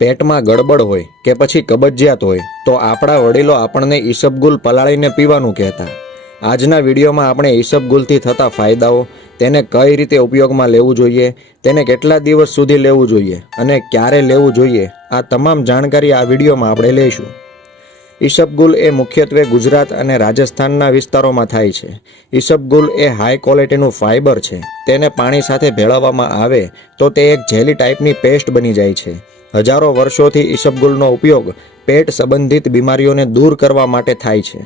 પેટમાં ગડબડ હોય કે પછી કબજિયાત હોય, તો આપણા વડીલો આપણને ઈસબગુલ પલાળીને પીવાનું કહેતા. આજના વિડીયોમાં આપણે ઈસબગુલથી થતા ફાયદાઓ, તેને કઈ રીતે ઉપયોગમાં લેવું જોઈએ, તેને કેટલા દિવસ સુધી લેવું જોઈએ અને ક્યારે લેવું જોઈએ, આ તમામ જાણકારી આ વિડીયોમાં આપણે લઈશું. ઈસબગુલ એ મુખ્યત્વે ગુજરાત અને રાજસ્થાનના વિસ્તારોમાં થાય છે. ઈસબગુલ એ હાઈ ક્વોલિટીનું ફાઇબર છે. તેને પાણી સાથે ભેળવવામાં આવે તો તે એક જેલી ટાઈપની પેસ્ટ બની જાય છે. હજારો વર્ષોથી ઈસબગુલનો ઉપયોગ પેટ સંબંધિત બીમારીઓને દૂર કરવા માટે થાય છે.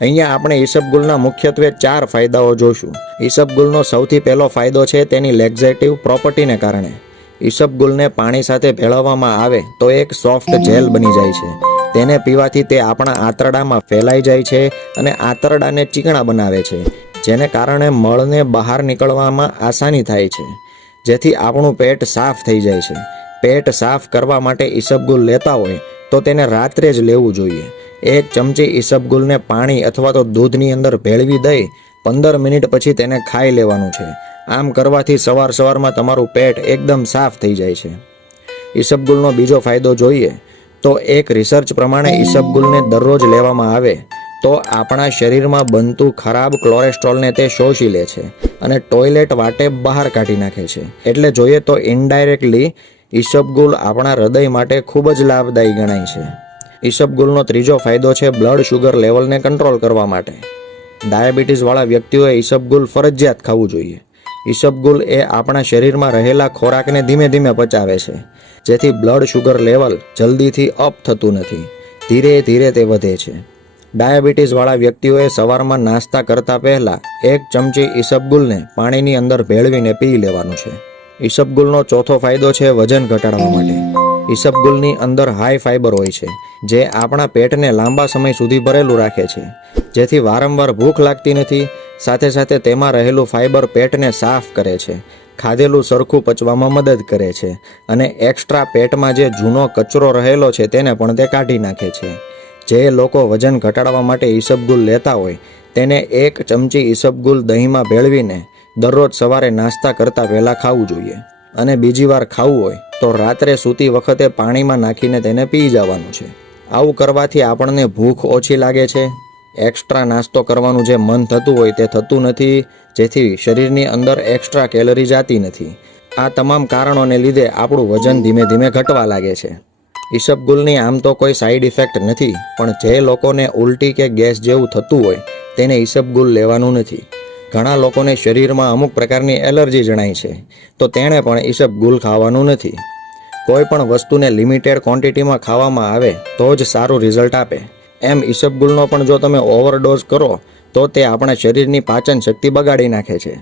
અહીંયા આપણે ઈસબગુલના મુખ્યત્વે ચાર ફાયદાઓ જોશું. ઈસબગુલનો સૌથી પહેલો ફાયદો છે તેની લેક્ઝેટિવ પ્રોપર્ટીને કારણે. ઈસબગુલને પાણી સાથે ભેળવવામાં આવે તો એક સોફ્ટ જેલ બની જાય છે. તેને પીવાથી તે આપણા આંતરડામાં ફેલાઈ જાય છે અને આંતરડાને ચીકણા બનાવે છે, જેને કારણે મળને બહાર નીકળવામાં આસાની થાય છે, જેથી આપણું પેટ સાફ થઈ જાય છે. પેટ સાફ કરવા માટે ઈસબગુલ લેતા હોય, તો તેને રાત્રે જ લેવું જોઈએ. એક ચમચી ઈસબગુલને પાણી અથવા તો દૂધની અંદર ભેળવી દઈ, પંદર મિનિટ પછી તેને ખાઈ લેવાનું છે. આમ કરવાથી સવાર સવારમાં તમારું પેટ એકદમ સાફ થઈ જાય છે. ઈસબગુલનો બીજો ફાયદો જોઈએ, તો એક રિસર્ચ પ્રમાણે ઈસબગુલને દરરોજ લેવામાં આવે, તો આપણા શરીરમાં બનતું ખરાબ કોલેસ્ટ્રોલને તે શોષી લે છે અને ટોયલેટ વાટે બહાર કાઢી નાખે છે. એટલે જોઈએ તો ઇનડાયરેક્ટલી ઈસબગુલ આપણા હૃદય માટે ખૂબ જ લાભદાયી ગણાય છે. ઈસબગુલનો ત્રીજો ફાયદો છે બ્લડ શુગર લેવલને કંટ્રોલ કરવા માટે. ડાયાબિટીસવાળા વ્યક્તિઓએ ઈસબગુલ ફરજિયાત ખાવું જોઈએ. ઈસબગુલ એ આપણા શરીરમાં રહેલા ખોરાકને ધીમે ધીમે પચાવે છે. જેથી બ્લડ શુગર લેવલ જલ્દીથી અપ થતું નથી. ધીરે ધીરે તે વધે છે. ડાયાબિટીસવાળા વ્યક્તિઓએ સવારમાં નાસ્તા કરતા પહેલાં એક ચમચી ઈસબગુલને પાણીની અંદર ભેળવીને પી લેવાનું છે. ઈસબગુલનો ચોથો ફાયદો છે વજન ઘટાડવા માટે. ઈસબગુલની અંદર હાઈ ફાઈબર હોય છે, જે આપણા પેટને લાંબા સમય સુધી ભરેલું રાખે છે. જેથી વારંવાર ભૂખ લાગતી નથી, સાથે સાથે તેમાં રહેલું ફાઈબર પેટને સાફ કરે છે, ખાધેલું સરખું પચવામાં મદદ કરે છે, અને એક્સ્ટ્રા પેટમાં જે જૂનો કચરો રહેલો છે તેને પણ તે કાઢી નાખે છે. જે લોકો વજન ઘટાડવા માટે ઈસબગુલ લેતા હોય, તેને એક ચમચી ઈસબગુલ દહીંમાં ભેળવીને દરરોજ સવારે નાસ્તા કરતાં પહેલાં ખાવું જોઈએ અને બીજી વાર ખાવું હોય તો રાત્રે સૂતી વખતે પાણીમાં નાખીને તેને પી જવાનું છે. આવું કરવાથી આપણને ભૂખ ઓછી લાગે છે. એક્સ્ટ્રા નાસ્તો કરવાનું જે મન થતું હોય તે થતું નથી, જેથી શરીરની અંદર એક્સ્ટ્રા કેલરી જાતી નથી. આ તમામ કારણોને લીધે આપણું વજન ધીમે ધીમે ઘટવા લાગે છે. ઈસબગુલની આમ તો કોઈ સાઈડ ઇફેક્ટ નથી, પણ જે લોકોને ઉલટી કે ગેસ જેવું થતું હોય, તેને ઈસબગુલ લેવાનું નથી. ઘણા લોકોને શરીરમાં અમુક પ્રકારની એલર્જી જણાય છે, તો તેણે પણ ઈસબગુલ ખાવાનું નથી. કોઈ પણ વસ્તુને લિમિટેડ ક્વોન્ટિટીમાં ખાવામાં આવે, તો જ સારું રિઝલ્ટ આપે. એમ ઈસબગુલનો પણ જો તમે ઓવરડોઝ કરો, તો તે આપણા શરીરની પાચન શક્તિ બગાડી નાખે છે.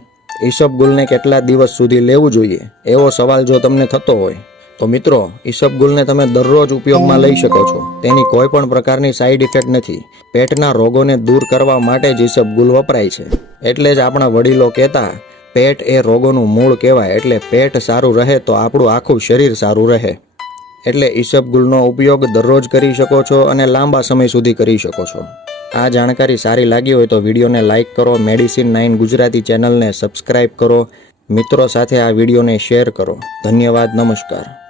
ઈસબગુલને કેટલા દિવસ સુધી લેવું જોઈએ, એવો સવાલ જો તમને થતો હોય તો મિત્રો ઈસબગુલને તમે દરરોજ ઉપયોગમાં લઈ શકો છો. તેની કોઈ પણ પ્રકારની સાઈડ ઇફેક્ટ નથી. પેટના રોગોને દૂર કરવા માટે જ ઈસબગુલ વપરાય છે. એટલે જ આપણા વડીલો કહેતા, પેટ એ રોગોનું મૂળ કહેવાય. એટલે પેટ સારું રહે તો આપણું આખું શરીર સારું રહે. એટલે ઈસબગુલનો ઉપયોગ દરરોજ કરી શકો છો અને લાંબા સમય સુધી કરી શકો છો. આ જાણકારી સારી લાગી હોય તો વિડીયોને લાઇક કરો, મેડિસિન નાઇન ગુજરાતી ચેનલને સબસ્ક્રાઇબ કરો. મિત્રો સાથે આ વિડીયોને શેર કરો. ધન્યવાદ, નમસ્કાર.